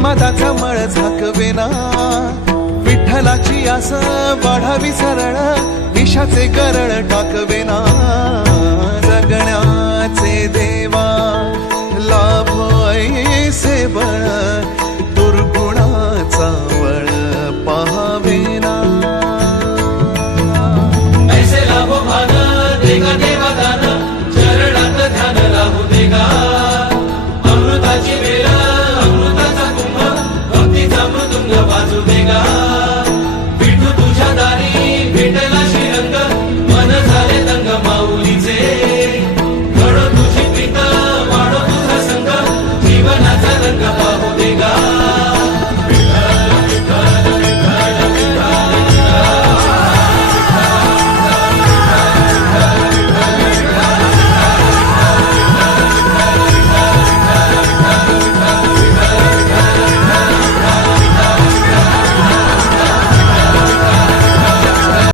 मदाचा मळ झाकवेना. विठ्ठलाची आस वाढावी सरळ विषाचे करळ टाकवेना. जगण्याचे देवा लाभ ऐसे बळ दुर्गुणाचा वळ पाहावेना. ऐसे